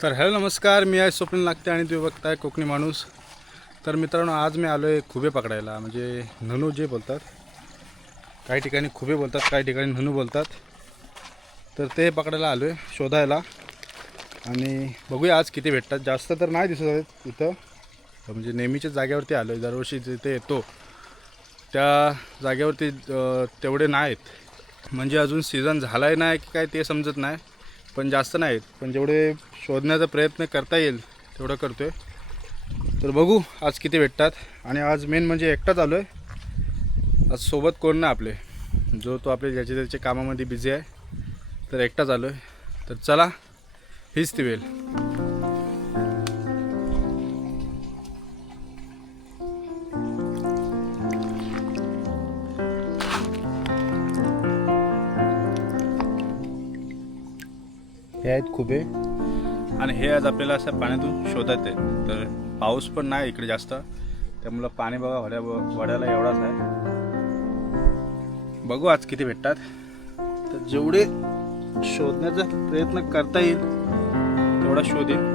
तर हॅलो नमस्कार, मी आहे स्वप्नील लागते आणि तुम्ही बघताय कोकणी माणूस. तर मित्रांनो, आज मी आलो आहे खुबे पकडायला, म्हणजे ननू जे बोलतात. काही ठिकाणी खुबे बोलतात, काही ठिकाणी ननू बोलतात. तर ते पकडायला आलो आहे, शोधायला. आणि बघूया आज किती भेटतात. जास्त तर नाही दिसत आहेत इथं, म्हणजे नेहमीच्या जागेवरती आलो आहे. दरवर्षी जिथे येतो त्या जागेवरती तेवढे नाहीत. म्हणजे अजून सीझन झाला आहे नाही की काय ते समजत नाही, पण जास्त नाहीत. पण जेवढे शोधण्याचा प्रयत्न करता येईल तेवढं करतो आहे. तर बघू आज किती भेटतात. आणि आज मेन म्हणजे एकटाच आलो आहे, आज सोबत कोण नाही आपले. जो तो आपले ज्याच्या त्याच्या कामामध्ये बिझी आहे, तर एकटाच आलो आहे. तर चला, हीच ती वेळ. हे आहेत खुबे, आणि हे आज आपल्याला असं पाण्यातून शोधत आहेत. तर पाऊस पण नाही इकडे जास्त, त्यामुळं पाणी बघा वड्याला एवढाच आहे. बघू आज किती भेटतात. तर जेवढे शोधण्याचा प्रयत्न करता येईल तेवढा शोधेन.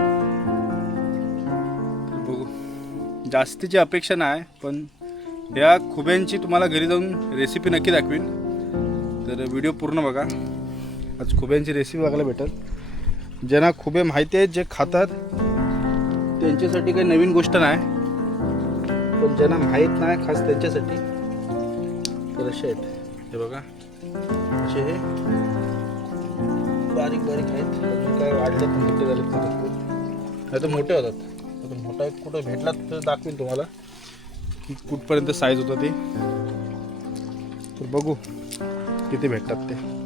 तर बघू, जास्तीची अपेक्षा नाही, पण या खुब्यांची तुम्हाला घरी जाऊन रेसिपी नक्की दाखवीन. तर व्हिडिओ पूर्ण बघा. आज खुब्यांची रेसिपी बघायला भेटेल. ज्यांना खुबे माहिती आहेत, जे खातात, त्यांच्यासाठी काही नवीन गोष्ट नाही, पण ज्यांना माहीत नाही खास त्यांच्यासाठी तर असे आहेत. हे बघा, असे हे बारीक बारीक आहेत. अजून काय वाढले पण तिकडे झाले भरपूर, नाही तर मोठे होतात. आता मोठा एक कुठं भेटला तर दाखवीन तुम्हाला की कुठपर्यंत साईज होतं ते. तर बघू किती भेटतात ते.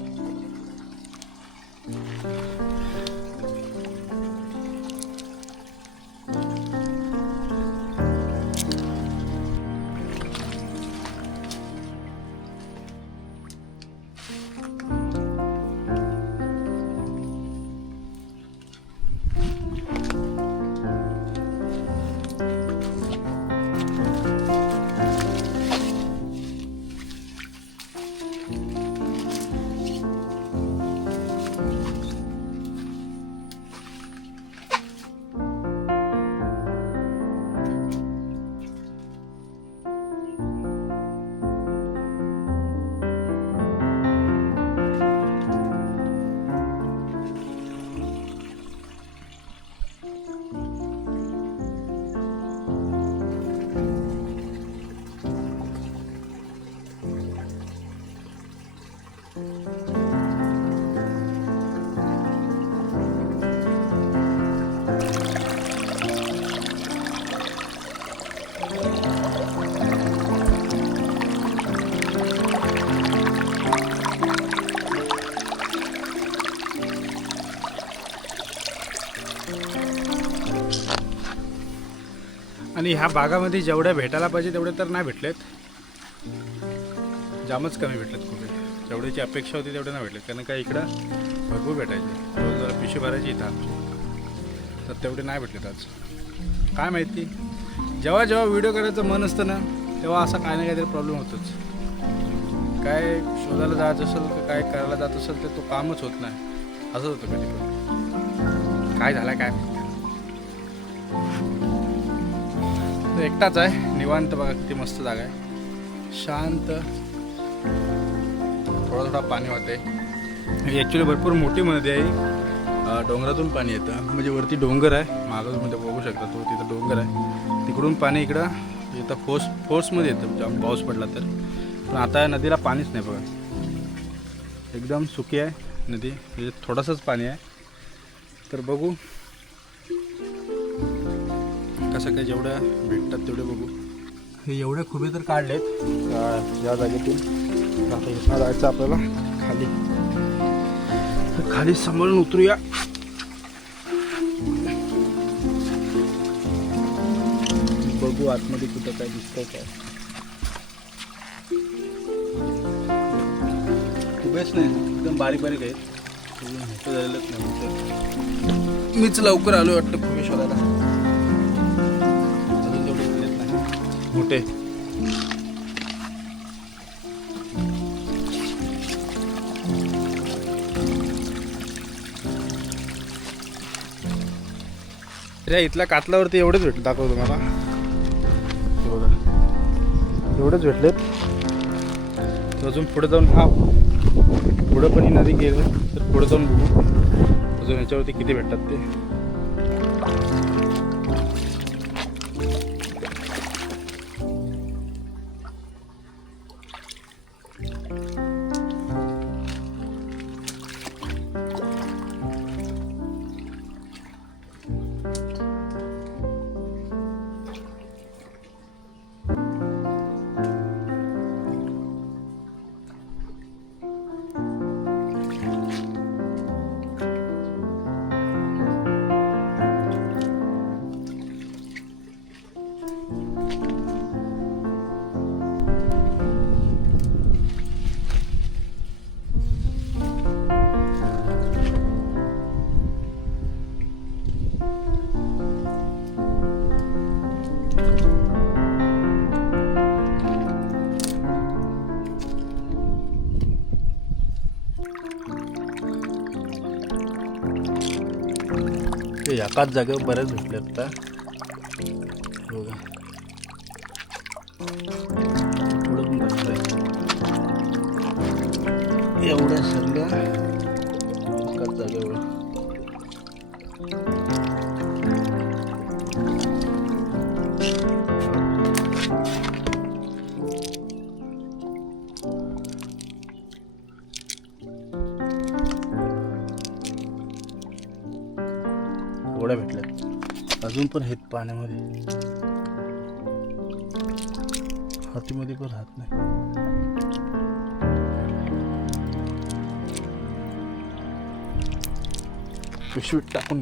आणि ह्या बागामध्ये जेवढ्या भेटायला पाहिजे तेवढे तर नाही भेटलेत, जामच कमी भेटलेत खुबे. जेवढ्याची अपेक्षा होती तेवढे नाही भेटलेत, कारण काय इकडं भरपूर भेटायचे. जरा पिशवी भरायची इथं, तर तेवढे नाही भेटलेत आज. काय माहिती, जेव्हा जेव्हा व्हिडिओ करायचं मन असतं ना, तेव्हा असा काय ना काहीतरी प्रॉब्लेम होतोच. काय शोधायला जायचं असेल तर काय करायला जात असेल तर तो कामच होत नाही, असंच होतं कधी पण. काय झालं काय माहिती. एकटाच आहे, निवांत. बघा किती मस्त जागा आहे, शांत. थोडा थोडा पाणी वाहते. ॲक्च्युली भरपूर मोठी नदी आहे. डोंगरातून पाणी येतं, म्हणजे वरती डोंगर आहे, मागं मध्ये बघू शकता तो, तिथं डोंगर आहे. तिकडून पाणी इकडं येतं, फोर्समध्ये येतं जाम पाऊस पडला तर. पण आता या नदीला पाणीच नाही बघा, एकदम सुकी आहे नदी, म्हणजे थोडंसंच पाणी आहे. तर बघू कसं काय, जेवढ्या भेटतात तेवढे बघू. हे एवढे खुबे तर काढलेत या जागेतून. आता इथं जायचं आपल्याला खाली. तर खाली सांभाळून उतरूया. बघू आतमध्ये कुठं काय दिसतंय काय. खुबेच नाही, एकदम बारीक बारीक आहेत, मोठं झालेलंच नाही. मीच लवकर आलो वाटतं खुबे शोधायला. मोठे या इथल्या कातलावरती एवढेच भेटले, दाखवतो तुम्हाला. हे बघा एवढेच भेटलेत. तर अजून पुढे जाऊन पुढं पण ही नदी गेलं तर पुढे जाऊन बघू अजून याच्यावरती किती भेटतात ते. एकाच जागेवर बऱ्याच भेटले आता. बघा पुढं पण भेटतंय एवढ्या सगळ्या एकाच जागेवर. एवढ्या भेटल्यात. अजून पण आहेत पाण्यामध्ये, हातीमध्ये पण राहत नाही. पिशवीत टाकून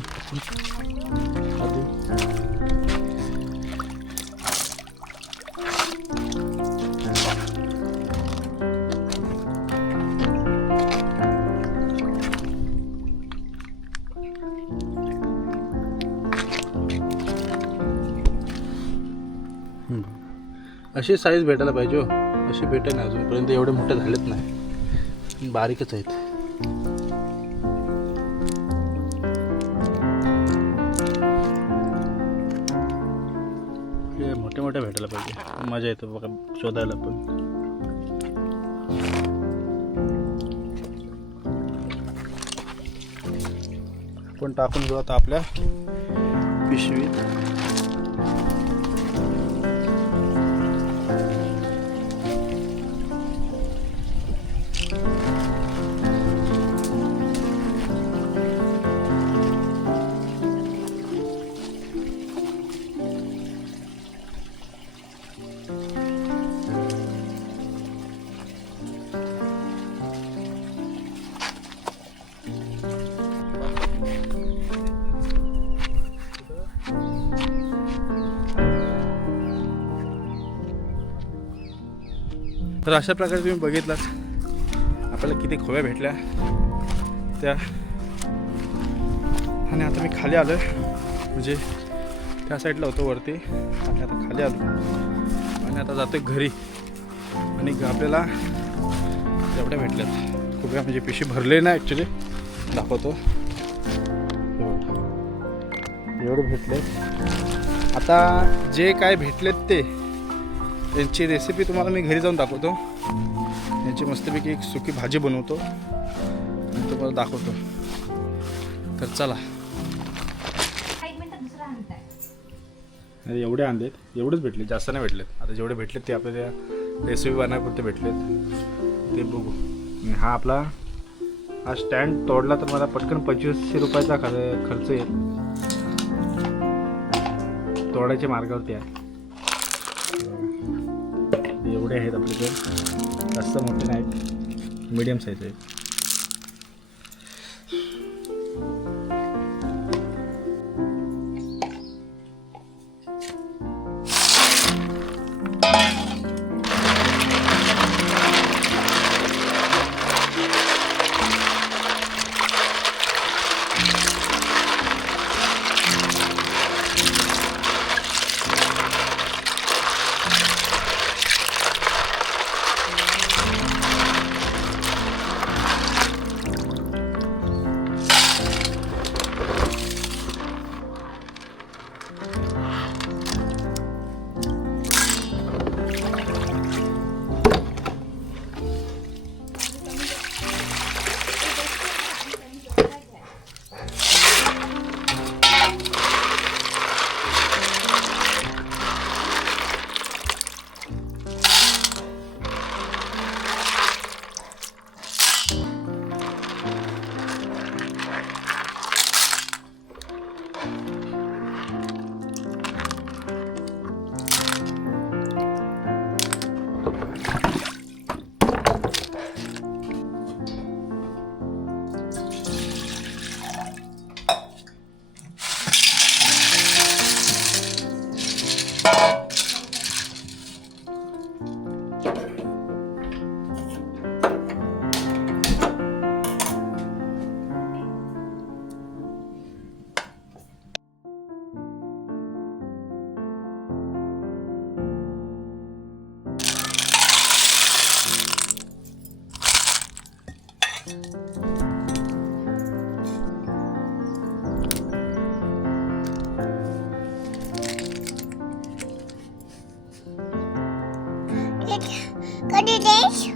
अशी साईज भेटायला पाहिजे. अशी भेटे ना अजूनपर्यंत एवढे मोठे झालेत नाही, बारीकच आहेत. हे मोठे मोठे भेटायला पाहिजे, मजा येते बघा शोधायला पण. आपण टाकून घेऊ आता आपल्या पिशवीत. तर अशा प्रकारे तुम्ही बघितलात आपल्याला किती खोव्या भेटल्या त्या. आणि आता मी खाली आलो म्हणजे त्या साईडला होतो वरती आणि आता खाली आलो आणि आता जातो घरी. आणि आपल्याला एवढ्या भेटल्यात खोव्या, म्हणजे पिशवी भरले ना ॲक्च्युली, दाखवतो. एवढे भेटले. आता जे काय भेटलेत ते यांची रेसिपी तुम्हाला मी घरी जाऊन दाखवतो. यांची मस्तपैकी एक सुकी भाजी बनवतो आणि तुम्हाला दाखवतो. तर चला. एवढे आणलेत, एवढेच भेटले, जास्त नाही भेटलेत. आता जेवढे भेटलेत ते आपल्याला रेसिपी बनवायपुरते भेटलेत ते बघू. हा आपला हा स्टँड तोडला तर मला पटकन 2500 रुपयाचा खर्च येईल. तोडायच्या मार्गावरती आहे. एवढे आहेत आपल्याकडे, जास्त मोठे नाहीत, मीडियम साईज आहेत. कधी देश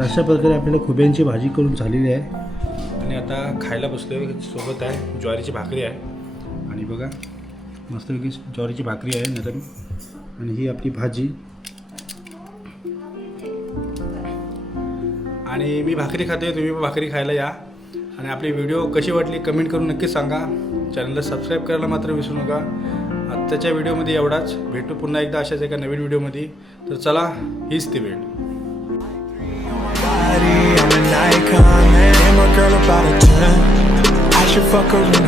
अशा प्रकारे आपल्याला खुब्यांची भाजी करून झालेली आहे आणि आता खायला बसलो. सोबत आहे ज्वारीची भाकरी आहे आणि बघा मस्तपैकी ज्वारीची भाकरी आहे नरम आणि ही आपली भाजी. आणि मी भाकरी खाते, तुम्ही पण भाकरी खायला या. आणि आपली व्हिडिओ कशी वाटली कमेंट करून नक्की सांगा. चॅनलला सबस्क्राईब करायला मात्र विसरू नका. आत्ताच्या व्हिडिओमध्ये एवढाच. भेटू पुन्हा एकदा अशाच एका नवीन व्हिडिओमध्ये. तर चला, हीच ती वेळ. I'm an icon, man. And my girl about a 10. I should fuck her in